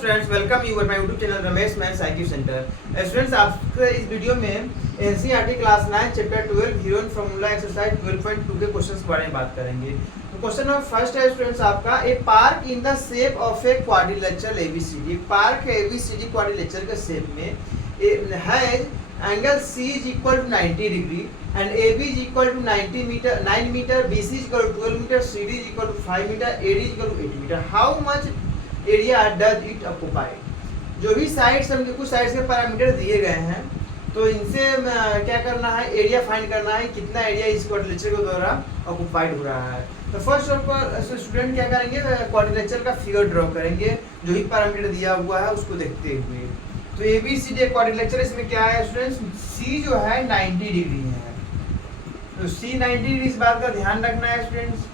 Students, welcome you my YouTube channel Ramesh maths IQ सेंटर। Students, आपके इस वीडियो में NCERT class 9 chapter 12 Heron formula exercise 12.2 के questions के बारे में बात करेंगे। तो क्वेश्चन नंबर फर्स्ट है स्टूडेंट्स आपका, a park in the shape of a quadrilateral ABCD। Park है ABCD क्वाड्रिलेटरल के शेप में has angle C is equal to 90 degree and AB is equal to 9 meter, BC is equal to 12 meter, CD is equal to 5 meter, AD is equal to 8 meter. How much area does it occupy? जो भी sides हमको कुछ sides के parameter दिए गए हैं, तो इनसे क्या करना है, एरिया फाइंड करना है, कितना एरिया इस क्वाड्रिलेटरल के द्वारा ऑक्युपाइड हो रहा है। तो फर्स्ट ऑफ ऑल स्टूडेंट क्या करेंगे, क्वाड्रिलेटरल का फिगर ड्रॉ करेंगे, जो भी पैरामीटर दिया हुआ है उसको देखते हुए। तो ABCD क्वाड्रिलेटरल, इसमें क्या है स्टूडेंट्स, C जो है 90 डिग्री है, तो C 90 डिग्री, इस बात का ध्यान रखना है स्टूडेंट्स।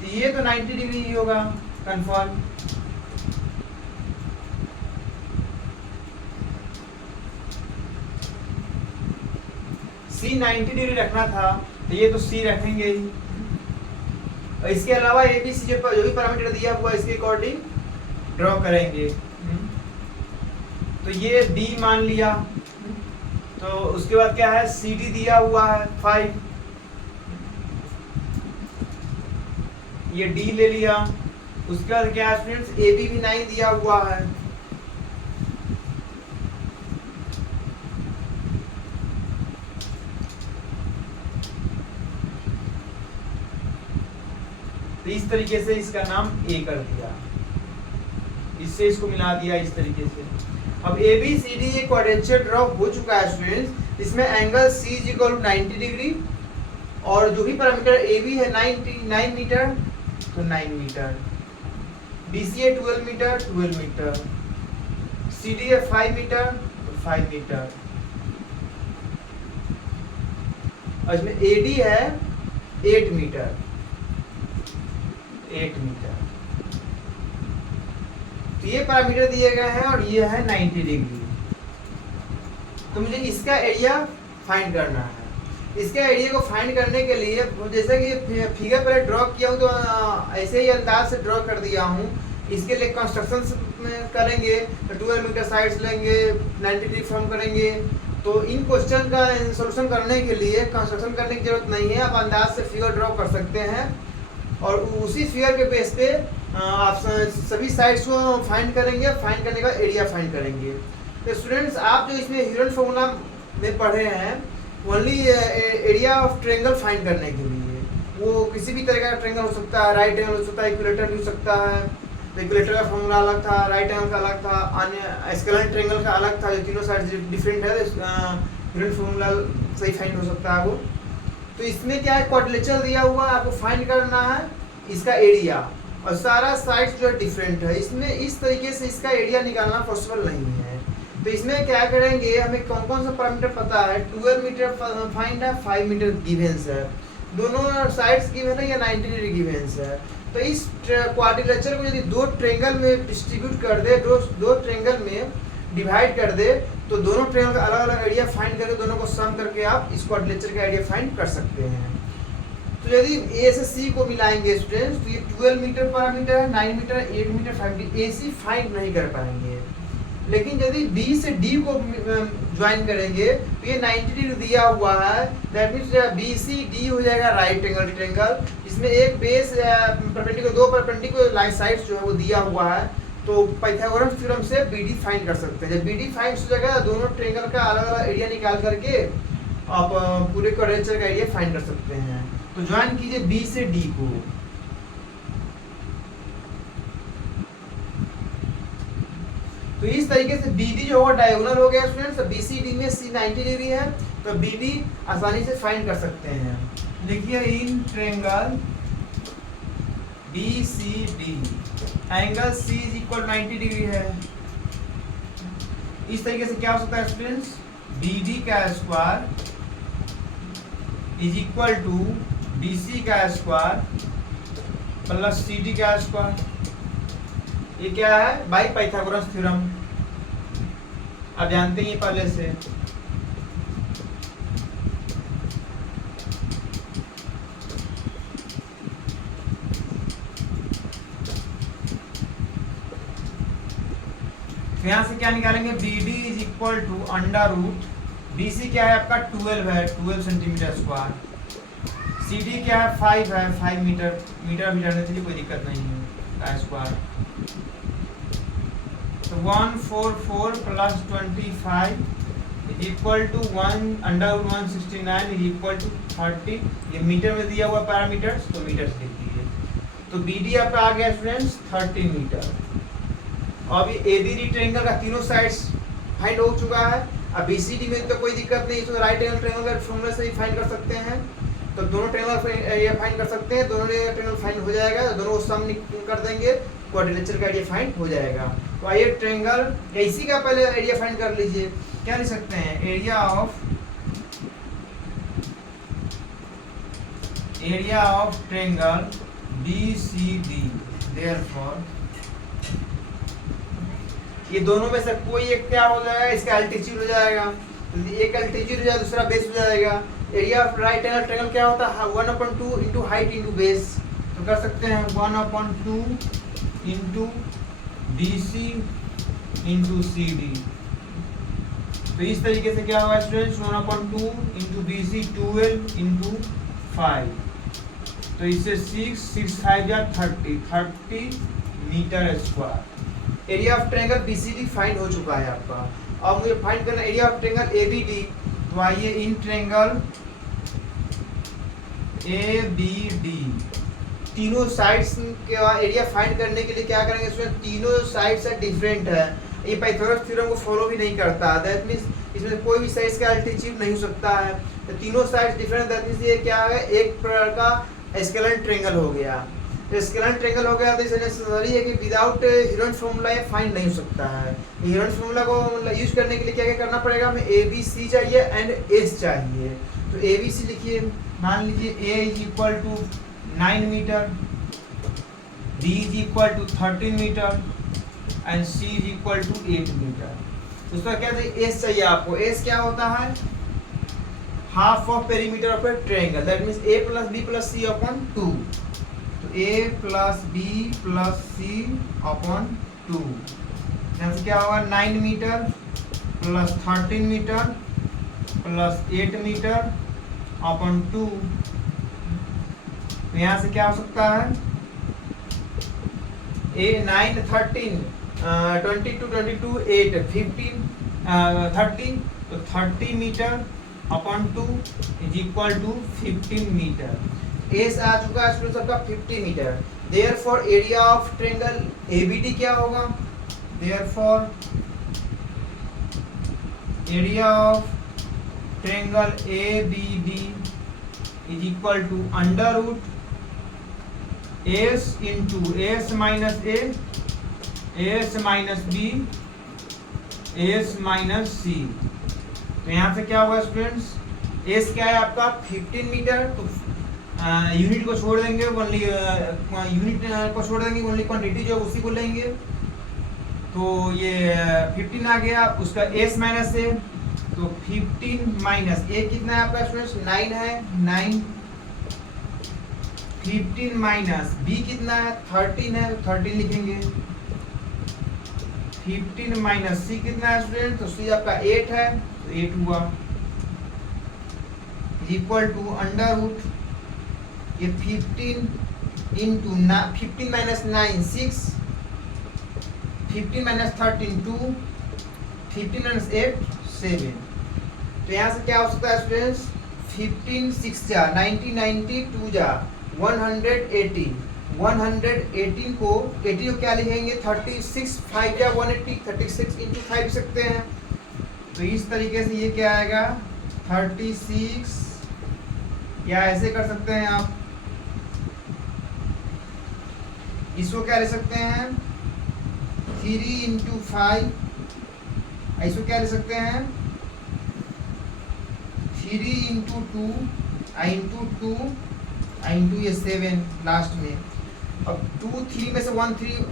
तो ये तो 90 डिग्री ही होगा कंफर्म। C 90 डिग्री रखना था, तो ये तो C रखेंगे ही। और इसके अलावा ABC जो भी पैरामीटर दिया हुआ है इसके अकॉर्डिंग ड्रॉ करेंगे। तो ये B मान लिया, तो उसके बाद क्या है, CD दिया हुआ है 5, ये D ले लिया। उसके बाद क्या है स्टूडेंट्स, AB भी 9 दिया हुआ है। तो इस तरीके से इसका नाम A कर दिया, इससे इसको मिला दिया इस तरीके से। अब ABCD ये क्वाड्रेचर ड्रॉ हो चुका है स्टूडेंट्स। इसमें angle C is equal to 90 degree और जो भी पैरामीटर AB है 9 मीटर, तो 9 मीटर, BC है 12 मीटर, 12 मीटर, CD है 5 मीटर, तो 5 मीटर, और इसमें AD है 8 मीटर, 8 मीटर। तो ये पैरामीटर दिए गए हैं और ये है 90 डिग्री। तो मुझे इसका एरिया फाइंड करना है। इसका एरिया को फाइंड करने के लिए जैसे कि फिगर पहले ड्रॉ किया हूँ, तो ऐसे ही अंदाज से ड्रॉ कर दिया हूँ। इसके लिए कंस्ट्रक्शन करेंगे, तो 12 मीटर साइड्स लेंगे, 90 डिग्री फॉर्म करेंगे। तो इन क्वेश्चन का सोल्यूशन करने के लिए कंस्ट्रक्शन करने की जरूरत नहीं है, आप अंदाज से फिगर ड्रॉ कर सकते हैं और उसी फिगर के बेस पे आप सभी साइड्स को फाइंड करेंगे। फाइंड करने का एरिया फाइंड करेंगे। तो स्टूडेंट्स, आप जो इसमें हीरोइन फार्मूला में पढ़े हैं, only area of triangle find करने के लिए, वो किसी भी तरह का ट्रायंगल हो सकता है, राइट एंगल हो सकता है, इक्विलेटरल भी हो सकता है। तो इक्विलेटरल का फार्मूला अलग था, राइट एंगल का अलग था, अन्य स्केलर ट्रायंगल का अलग था, जो तीनों साइड डिफरेंट है, हीरोइन फार्मूला सही फाइंड हो सकता है वो। तो इसमें क्या है, क्वाड्रिलेटरल दिया हुआ है, आपको फाइंड करना है इसका एरिया, और सारा साइड्स जो है डिफरेंट है। इसमें इस तरीके से इसका एरिया निकालना पॉसिबल नहीं है। तो इसमें क्या करेंगे, हमें कौन कौन सा पैरामीटर पता है, 12 मीटर फाइंड है, 5 मीटर गिवेंस है, दोनों साइड्स गिवन है, या 90 डिग्री गिवेंस है। तो इस क्वाड्रिलेटरल को यदि दो ट्रायंगल में डिस्ट्रीब्यूट कर दे, दो ट्रायंगल में डिवाइड कर दे, तो दोनों ट्रायंगल का अलग अलग एरिया फाइंड करके दोनों को सम करके आप इस क्वाड्रिलेटरल का एरिया फाइंड कर सकते हैं। तो यदि A से C को मिलाएंगे स्टूडेंट्स, तो ये 12 मीटर पैरामीटर है, 9 metre, 8 metre, 5 metre, AC find नहीं कर पाएंगे। लेकिन यदि B से D को ज्वाइन करेंगे, तो ये 90 डिग्री दिया हुआ है, दैट मीन्स BCD हो जाएगा राइट एंगल ट्रायंगल। इसमें एक बेस परपेंडिकुलर, दो परपेंडिकुलर लाइन साइड्स जो है वो दिया हुआ है। तो पाइथागोरस थ्योरम से BD फाइंड कर सकते हैं। जब BD फाइंड हो जाएगा, दोनों ट्रायंगल का अलग अलग एरिया निकाल करके आप पूरे क्वाड्रेचर का एरिया फाइंड कर सकते हैं। तो ज्वाइन कीजिए B से D को। तो इस तरीके से BD जो होगा डायगोनल हो गया स्टूडेंट्स। BCD में C 90 डिग्री है, तो BD आसानी से फाइंड कर सकते हैं। देखिए, इन triangle BCD angle C is equal 90 degree है। इस तरीके से क्या हो सकता है स्टूडेंट्स, BD का square is equal to BC का स्क्वायर प्लस CD का स्क्वायर। ये क्या है, बाय पाइथागोरस थ्योरम, आप जानते हैं पहले से। तो यहाँ से क्या निकालेंगे, B D is equal to under root, B C क्या है आपका 12 है, 12 सेंटीमीटर स्क्वायर, सी डी क्या है 5 है, 5 मीटर, मीटर भी जाने के लिए कोई दिक्कत नहीं है, का स्क्वायर। तो 144 plus 25 is equal to 1 under root 169 is equal to 30, ये मीटर में दिया हुआ पैरामीटर्स, तो मीटर से लिख दीजिए। तो बी डी आपका आ गया स्टूडेंट्स 30 मीटर। अब ये ए बी डी ट्रायंगल का तीनों साइड्स फाइंड हो चुका है। अब बी सी डी में तो कोई दिक्कत नहीं, इसमें राइट एंगल ट्रायंगल का फॉर्मूला से ही फाइंड कर सकते हैं। तो दोनों ट्रायंगल एरिया फाइंड कर सकते हैं, दोनों ट्रायंगल फाइंड हो जाएगा, दोनों सम कर देंगे, क्वाड्रिलेटरल का एरिया फाइंड हो जाएगा। तो आइए ट्रायंगल इसी का पहले एरिया फाइंड कर लीजिए। क्या लिख सकते हैं, area of triangle BCD, therefore ये दोनों में से कोई एक क्या हो जाएगा, इसका एल्टीट्यूड हो जाएगा, एक एल्टीट्यूड हो जाएगा, दूसरा बेस हो जाएगा। Area of right angle triangle क्या होता है, 1/2 इंटू हाइट इंटू बेस। तो कर सकते हैं 1/2 इंटू BC इंटू CD। तो इस तरीके से क्या होगा स्टूडेंट्स, 1/2 इंटू BC 12 इंटू 5, तो इससे 6 5 या 30 metre square. Area of triangle BCD find हो चुका है आपका। अब मुझे फाइंड करना एरिया ऑफ ट्रायंगल ABD। तो आइए इन ट्रायंगल ABD तीनों साइड्स का एरिया फाइंड करने के लिए क्या करेंगे इसमें, तीनों साइड्स डिफरेंट है, ये पाइथागोरस थ्योरम को फॉलो भी नहीं करता, दैट मींस इसमें कोई भी साइड का एल्टीट्यूड नहीं हो सकता है। तो तीनों साइड्स डिफरेंट, दैट मींस ये क्या है, एक प्रकार का स्केलर ट्रायंगल हो गया। स्केलर ट्रायंगल हो गया तो इसे नेसेसरी है कि विदाउट हीरोइन फार्मूला ये फाइंड नहीं हो सकता है। हीरोइन फार्मूला को यूज करने के लिए क्या क्या करना पड़ेगा, हमें ABC चाहिए एंड S चाहिए। तो ABC लिखिए, मान लीजिए A is equal to 9 metre, B is equal to 13 metre and C is equal to 8 metre. उसका क्या चाहिए, S चाहिए आपको। S क्या होता है, half of perimeter of a triangle, that means A plus B plus C upon 2। तो A plus B plus C upon 2, यहाँ से क्या होगा 9 metre plus 13 metre plus 8 metre upon 2। तो यहाँ से क्या हो सकता है, A 9 13 22 22 8 15 30, तो 30 metre upon 2 is equal to 15 metre. S आ चुका है स्टूडेंट्स आपका 50 metre. Therefore area of triangle ABD क्या होगा, therefore area of triangle ABD is equal to under root S into S minus A, S minus B, S minus C। तो यहाँ से क्या होगा स्टूडेंट्स, S क्या है आपका 15 मीटर, तो यूनिट को छोड़ देंगे, ओनली यूनिट को छोड़ देंगे, ओनली क्वांटिटी जो उसी को लेंगे। तो ये 15 आ गया, उसका S माइनस A, तो 15 माइनस A कितना है आपका स्टूडेंट्स 9 है, 9 15 माइनस B कितना है 13 है, 13 लिखेंगे। 15 माइनस C कितना है स्टूडेंट, तो C आपका 8 है, तो 8 हुआ इक्वल टू अंडर रूट ये 15 इंटू 15 माइनस 9 6, 15 माइनस 13 2, 15 माइनस 8 7। तो यहाँ से क्या हो सकता है स्टूडेंट्स, 15 6 जा 90 90 2 जा 180, 118 को 80 को क्या लिखेंगे 36 5 जा 180, 36 इंटू 5 सकते हैं। तो इस तरीके से ये क्या आएगा 36, या ऐसे कर सकते हैं आप, इसको क्या ले सकते हैं 3 इंटू 5, इसको क्या ले सकते हैं 3 इंटू 2 इंटू 2 इंटू ये 7 लास्ट में। अब 2 3 में से 1 3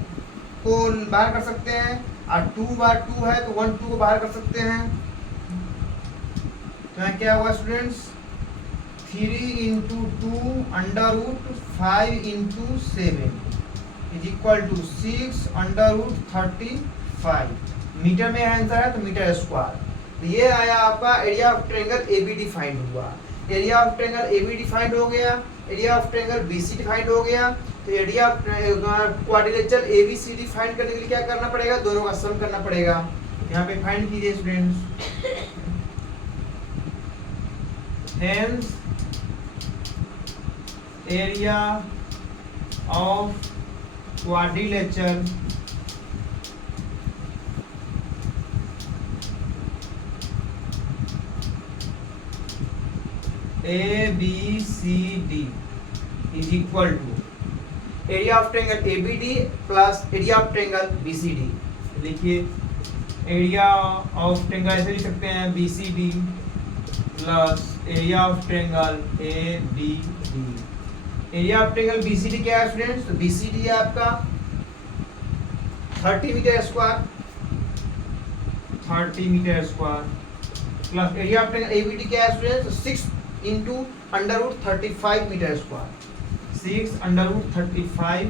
को बाहर कर सकते हैं, और 2 बार 2 है तो 1 2 को बाहर कर सकते हैं। तो यहाँ क्या हुआ students 3 into 2 under root 5 into 7 is equal to 6 under root 35 metre में आंसर है तो मीटर स्क्वायर। तो ये आया आपका area of triangle ABD find हुआ। Area of triangle ABD find हो गया, area of triangle BCD find हो गया। तो area of quadrilateral ABCD find करने के लिए क्या करना पड़ेगा, दोनों का सम करना पड़ेगा। यहाँ पे फाइंड कीजिए students, hence area of quadrilateral ABCD is equal to area of triangle ABD plus area of triangle BCD। लिखिए एरिया ऑफ ट्रायंगल ऐसे लिख सकते हैं BCD plus area of triangle ABD। Area of triangle BCD क्या है students, तो BCD है आपका 30 metre square, 30 metre square plus area of triangle ABD क्या है स्टूडेंट्स, तो 6 into √35 metre square, 6 √35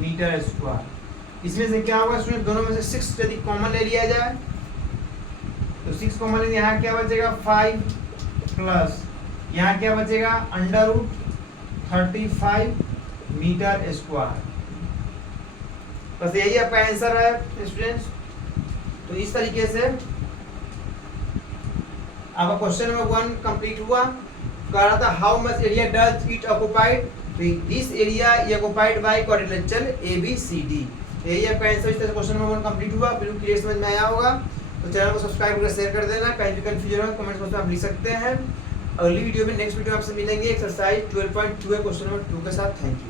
metre square. इसमें से क्या होगा स्टूडेंट, दोनों में से 6 यदि कॉमन ले लिया जाए तो 6 कॉमन ले, यहाँ क्या बचेगा 5 प्लस यहाँ क्या बचेगा √35 मीटर स्क्वायर। बस यही आपका आंसर है स्टूडेंट्स। तो इस तरीके से आपका क्वेश्चन नंबर 1 कंप्लीट हुआ। कह रहा था how much area does it occupied, this area occupied by quadrilateral ABCD। यही आपका आंसर। इस तरह से क्वेश्चन नंबर 1 कंप्लीट हुआ। बिल्कुल क्लियर समझ में आया होगा तो चैनल को सब्सक्राइब करके शेयर कर देना। कहीं भी कंफ्यूजन हो कमेंट बॉक्स में आप लिख सकते हैं। अगली वीडियो में नेक्स्ट वीडियो आपसे मिलेंगे एक्सरसाइज 12.2 क्वेश्चन नंबर 2 के साथ। Thank you.